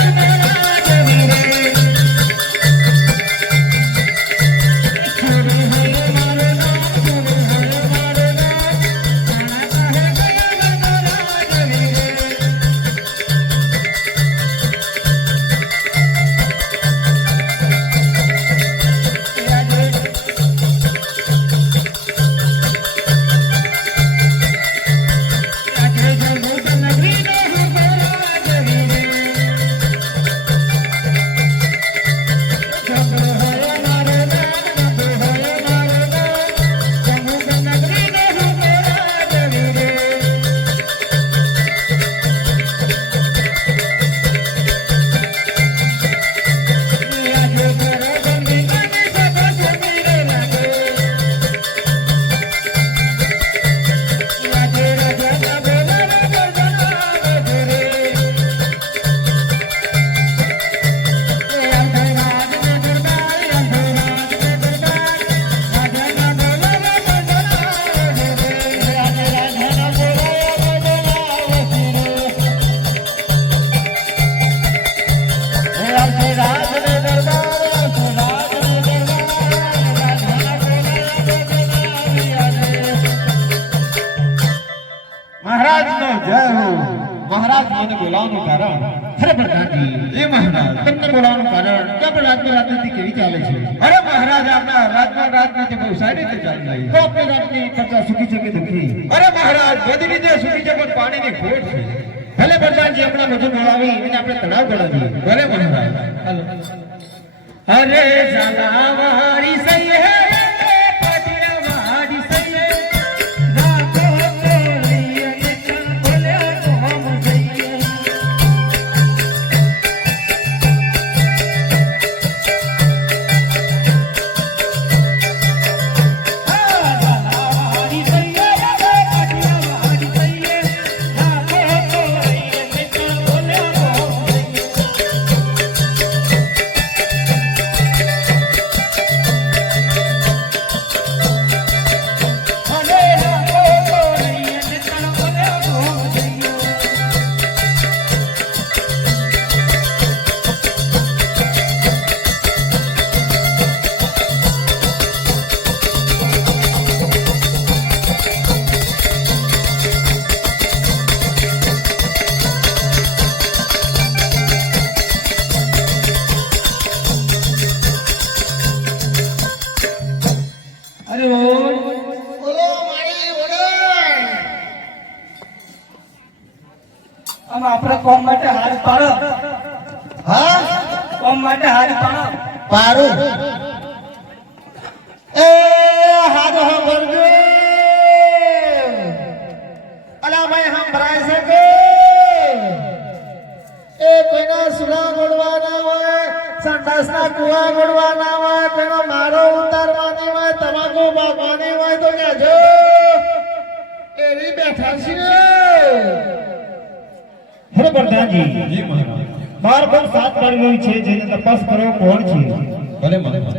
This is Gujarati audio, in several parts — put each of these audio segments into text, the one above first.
Thank you. મને બોલાવવાનું કારણ? અરે કાકી એ મહારાજ તમને બોલાવવાનું કારણ કે આપણે રાજની રાજનીતિ કેવી ચાલે છે? અરે મહારાજ આપણા રાજમાં રાજનીતિ બહુ સારી રીતે ચાલી રહી તો આપણે રાજની પ્રજા સુખી છે કે દુઃખી? અરે મહારાજ બધી રીતે સુખી છે પણ પાણીની ખોટ છે. ભલે પ્રધાનજી આપણા મજૂર બોલાવી એને આપણે તણાવ ગણાવી ભલે મહારાજ. અરે સલાવારી સૈયે પારું. એ હાથ ભરજો. અલા ભાઈ સંભળાય છે કે? એ કોઈના સુરા ગોડવાના હોય સંડાસના કુવા ગોડવાના હોય કોઈનો મારો ઉતારવાની હોય તમાકુ ભાગવાની હોય તો કહેજો. એવી બેઠા છીએ. હરે પ્રધાનજી. જી બાર પર સાત પાડવી છે જેને તપાસ કરો કોણ છે? ભલે મહારાજ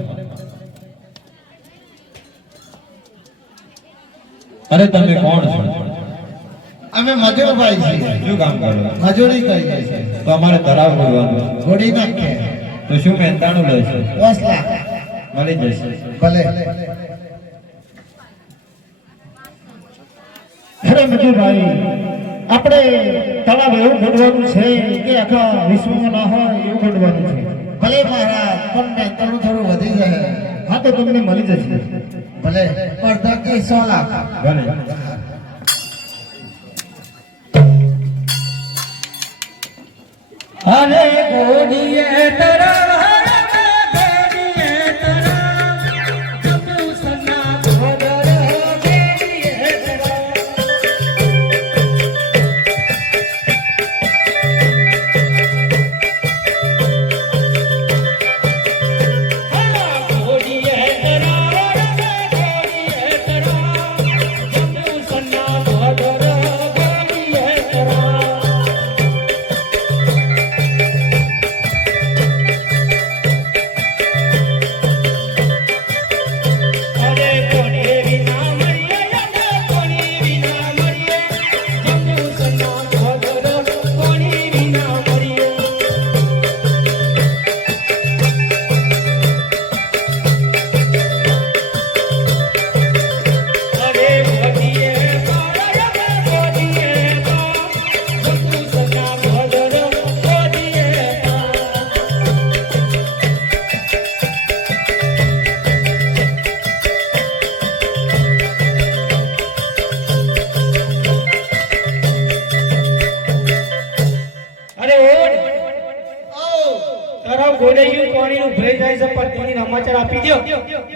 અરે તમે કોણ છો? અમે મજૂર ભાઈ છીએ. શું કામ કરો? મજૂરી કરીએ છે તો અમારે ધરાવ છે. ઘોડી નાખે. તો શું મહેનતાણું લેશે? દસ લાખ. મળી જશે. ભલે. અરે મજુભાઈ આપણે તળાવ એવું ઘડવાનું છે કે આખા વિશ્વમાં ના હોય એવું ઘડવાનું છે. ભલે મહારાજ પણ મહેનતાણું થોડું વધી જાય. હા તો તમને મળી જશે. ભલે અડધા કે સો લાખ. ભલે. અરે ગોડીએ તરવ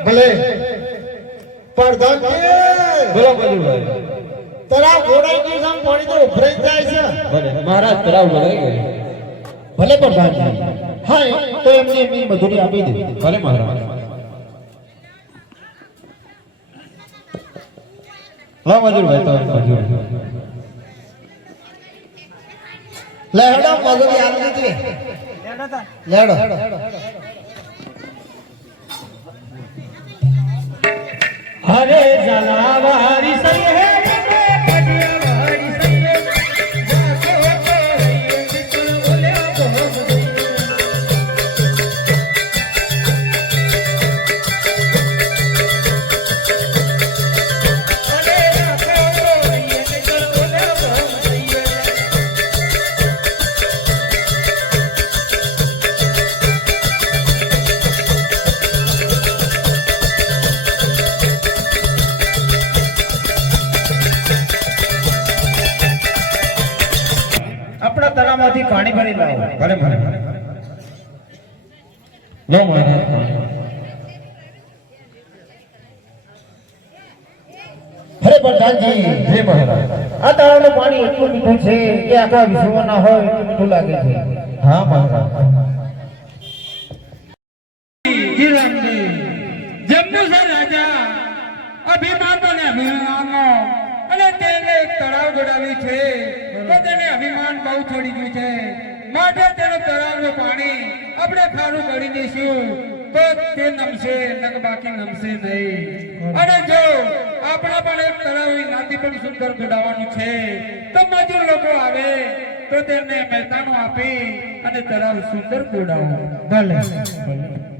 ભલે. પ્રધાનજી બોલો મજૂરભાઈ તળાવ ઘોડાઈ ગયું છે આમ પાણી તો ઉભરાઈ જાય છે. ભલે મહારાજ તળાવ ભરાઈ ગયો. ભલે પ્રધાનજી હા તો એમની એમની મજૂરી આપી દે. ભલે મહારાજ. લો મજૂરભાઈ તો મજૂર લેડો મજૂરી આપી દીધી લેડો હરે જલાવારી સૈયે પ્રધાનજી જય મહારાજ. આ તળાવનું પાણી એટલું મીઠું છે કે આખા વિશ્વમાં ના હોય એટલું મીઠું લાગે છે. હા મહારાજ. જંબુસર રાજા અભિમાન અને અભિમાનનો. અને તેને એક તળાવ ગોડાવ્યું છે. તો તેને અભિમાન બહુ છોડી ગયું છે. માટે તેનું તળાવનું પાણી આપણે ખારું કરી દઈશું. તો તે નમશે નક બાકી નમશે નહીં. અને જો આપણા પણ પણ સુંદર ગોડાવવાનું છે. તો મજૂર લોકો આવે, તો તેમને મહેતાનું આપી અને તરાવ સુંદર ગોડાવો. ભલે. મારા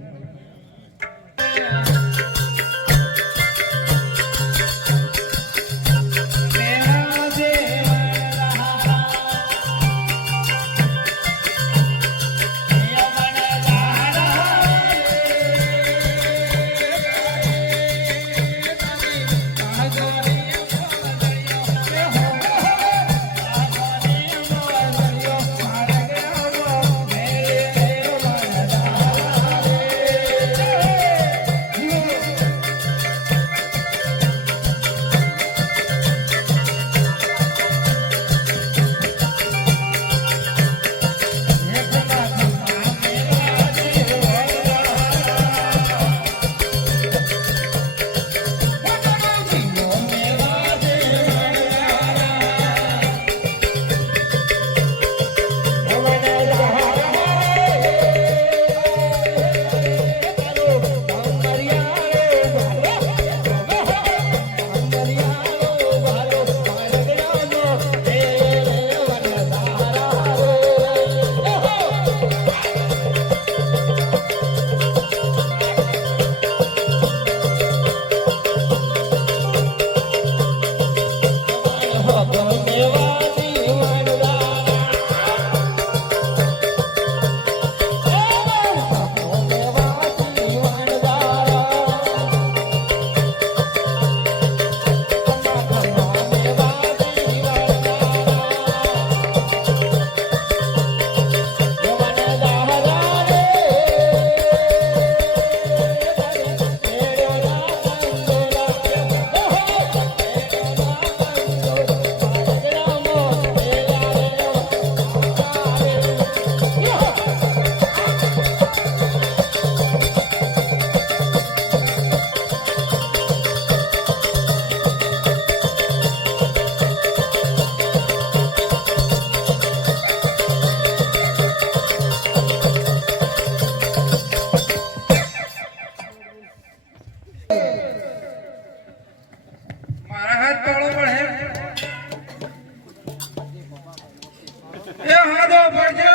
હાથો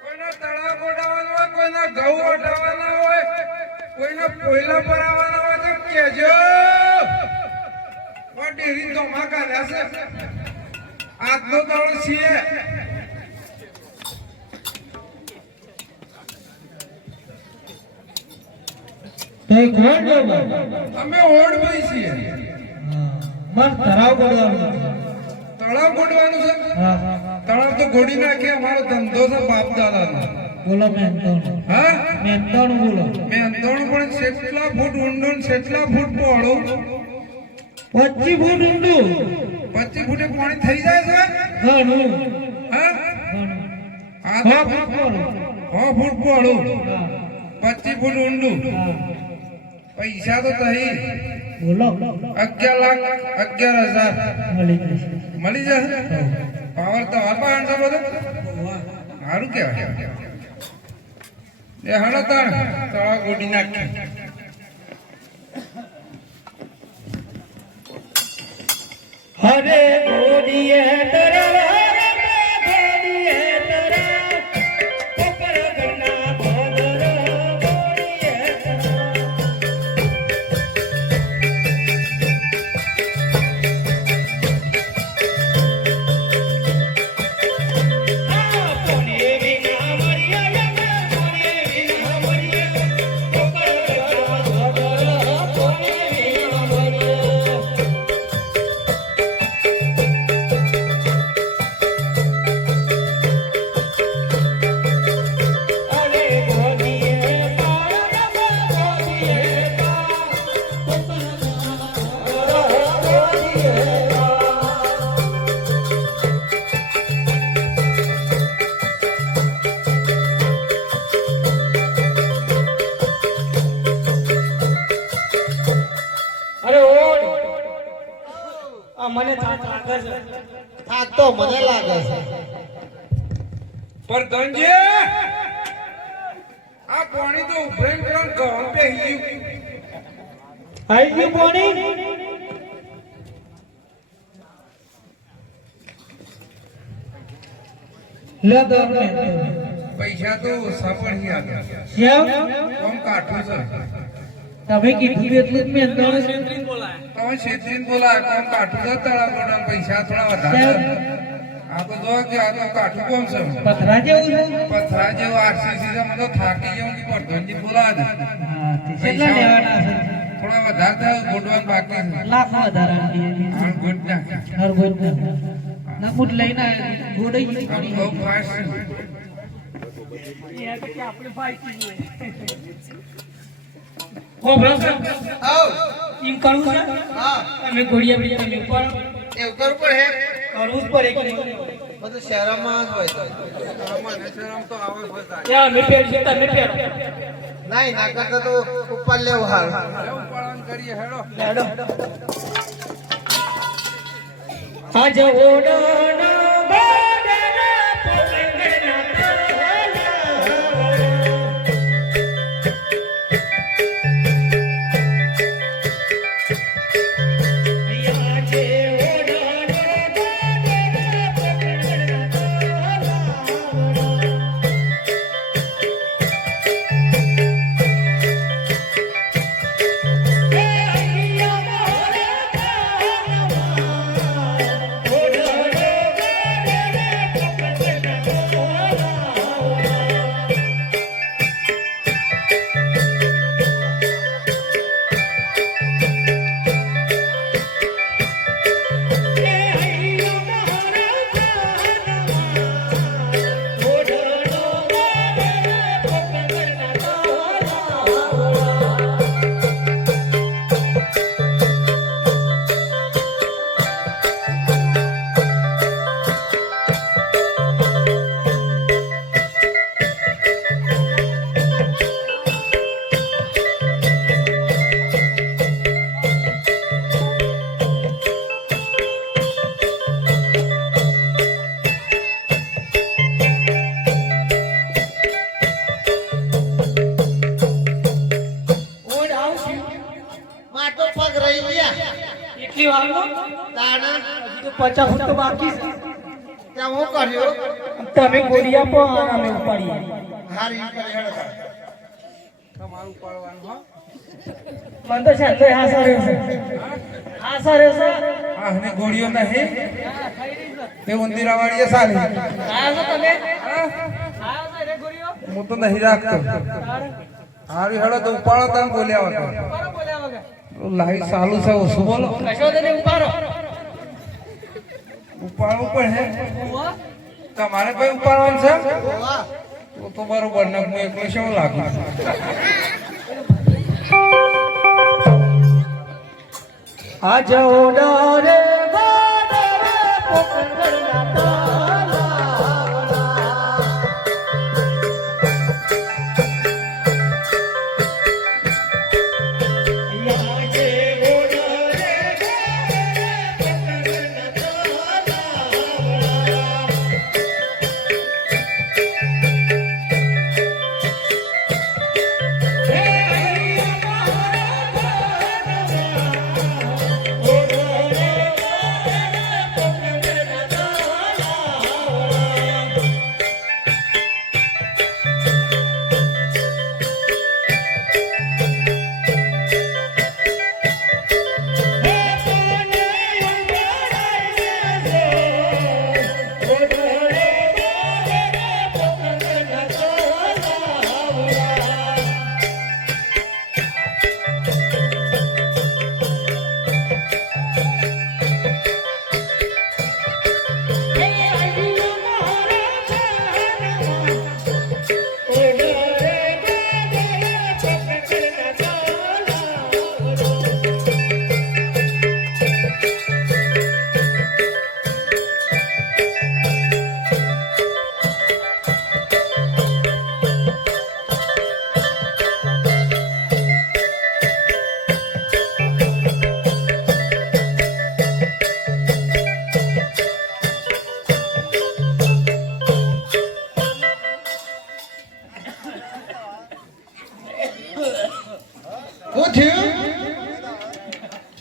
કોઈના તળાવ ગોડાવવાનો હોય કોઈના ઘઉં ઓટાવવાના હોય કોઈના પોયલા ભરાવાના હોય તો કહેજો! પણ ડેરી ધમાકા રહેશે. આજનો દાડો છીએ. અમે ઓડ ભાઈ. છીએ. મન તરાવ ગોડવાનું તળાવ ગોડવાનું છે? હા. તળાવ તો ઘોડી નાખીએ અમારો ધંધો છે બાપ દાદાનો બોલો મેંતણ હા? મેંતણ બોલો. મેં અંતરણું પણ કેટલા ફૂટ ઊંડું ને કેટલા ફૂટ પહોળું. 25 ફૂટ ઊંડું. પચીસ ફૂટે પાણી થઈ જાય છે? ઘણું. હા? આ ફૂટ બોલો છ ફૂટ પહોળું. હા. પચીસ ફૂટ ઊંડું. પૈસા તો થઈ બોલો. અગિયાર લાખ અગિયાર હજાર. મળી જશે. મળી જશે. પાવર તો આપા આન્સર બધો. સારું કહેવાય. એ હણો તાણ. તળાવ ગોડી નાખી હરે ગોડીએ તરવા તો મને લાગે છે. પર ગંજે આ પાણી તો ઉભરાઈને પેલા ગહન પે આઈ ગયું પાણી? લે દો પૈસા તો સફળ હી આ ગયા કેમ? કોમ કાઠું છે. તમે કીધું એટલું જ મેં બોલાય તમે છેતરીને બોલા કોમ કાઠું છે તળા પૈસા થોડા વધારે. આ તો જો કે આ તો કાઠું કોમ છે? પથરા જેવું છે પથરા જેવો આરસીસી છે મને તો થાકી જવું કે પડધનજી બોલા દે કેટલા લેવાના છે? થોડા વધારે થાય ગોડવાનું બાકી છે. લાખ વધારે આપીએ ગોડ નાખે હર ગોળ ના ફૂટ લઈને ગોડાઈ ગઈ બહુ ફાસ્ટ છે. ઓ બ્રસ આવ. એમ કરવું છે? હા. તમે ગોળિયા બી તમે ઉપર એવું કરવું પડે કરવું જ પડે કે બધું શહેરમાં જ હોય ત્યાં અમે પહેરશું તમે નહીં ના કરતા તો ઉપર લેવું હારું કરીએ હેડો આજ ઓડોનો એટલી વારમાં તાણા હજી તો પચાસ ફૂટ તો બાકી છે. ત્યાં હું કર્યો? તમે ગોળિયા પણ અમે ઉપાડીએ હારી કરી હેડો તમારું પાડવાનું હો. મને તો શાંતો હા સરે હા સરે છે. આ ગોળીઓ નહીં. તે ઉંદીરાવાળીએ સારી. આયા છો તમે? હા? આયા છો હું તો નહીં રાખતો. હારી. હેડો તો ઉપાડો તમે બોલ્યા વગર. બોલ્યા વગર. લાઈટ ચાલુ છે ઓછું બોલો? કશો તેને ઉપાડો ઉપાડવું પણ હે તમારે ભાઈ ઉપાડવાનું છે? તો તો બરોબર ને હું એકલો શું લાગુ? આ જાઓ રે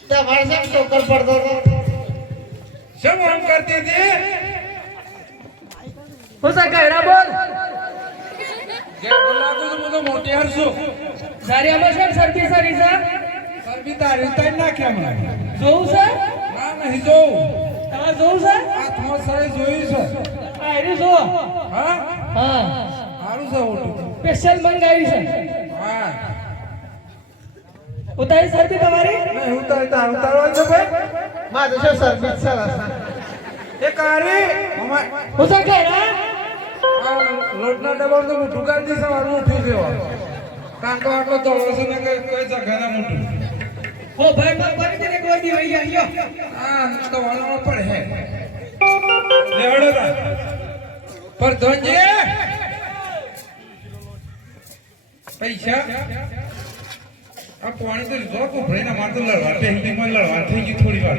તમારે શેમ ટોકર પડતો હતો શું આમ કરતી હતી? હું સા કહેરા બોલ. જે છું હું તો મોટી હરશું સારિયામાં શેમ સરતી સરી છે? સરબી તારી નાખ્યા હમણાં જોવું છે? ના નહીં જોઉં. તમારે જોવું છે? હાથમાં સરે જોયું છે. આ એરી જો હા? હા. સારું છે ઓટું. સ્પેશિયલ મંગાવી છે. ઉતારી સરતી તમારી? નહીં ઉતારી તાર ઉતારવાનું છે ભાઈ. મારે છે સર્વિસ સરસ એ કારી. હું સા કહેરા રે? લોટના ડબ્બા તો મોટું કરી દઈશ મારું મોટું દેવા કારણ કે આટલો તળો છે ને કઈ કઈ જગ્યા મોટું. ઓ ભાઈ ભાઈ ભાઈ તને કોઈ દી વહી આયો હા તો વાળો પણ હે. લેવડો તા પર ધોંજે પૈસા? આ પાણી તો જો કો માર તો લડવા તે હિન્દી માં લડવા થઈ થોડી વાર.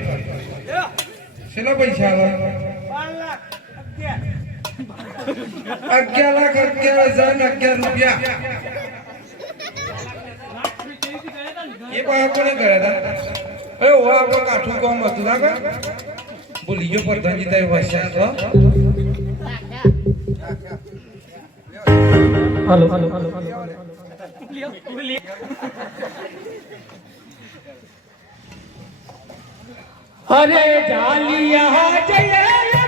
શેના પૈસા આવે? અગિયાર લાખ, અગિયાર હજાર અગિયાર રૂપિયા. એ પાસે કોને કર્યા હતા? અરે ઓ આપણે કાઠું કોમ હતું, ના ભૂલી ગયો પ્રધાનજી તારી હોશિયાર હલો હલો, હાલો હાલો. અરે જાલિયા જય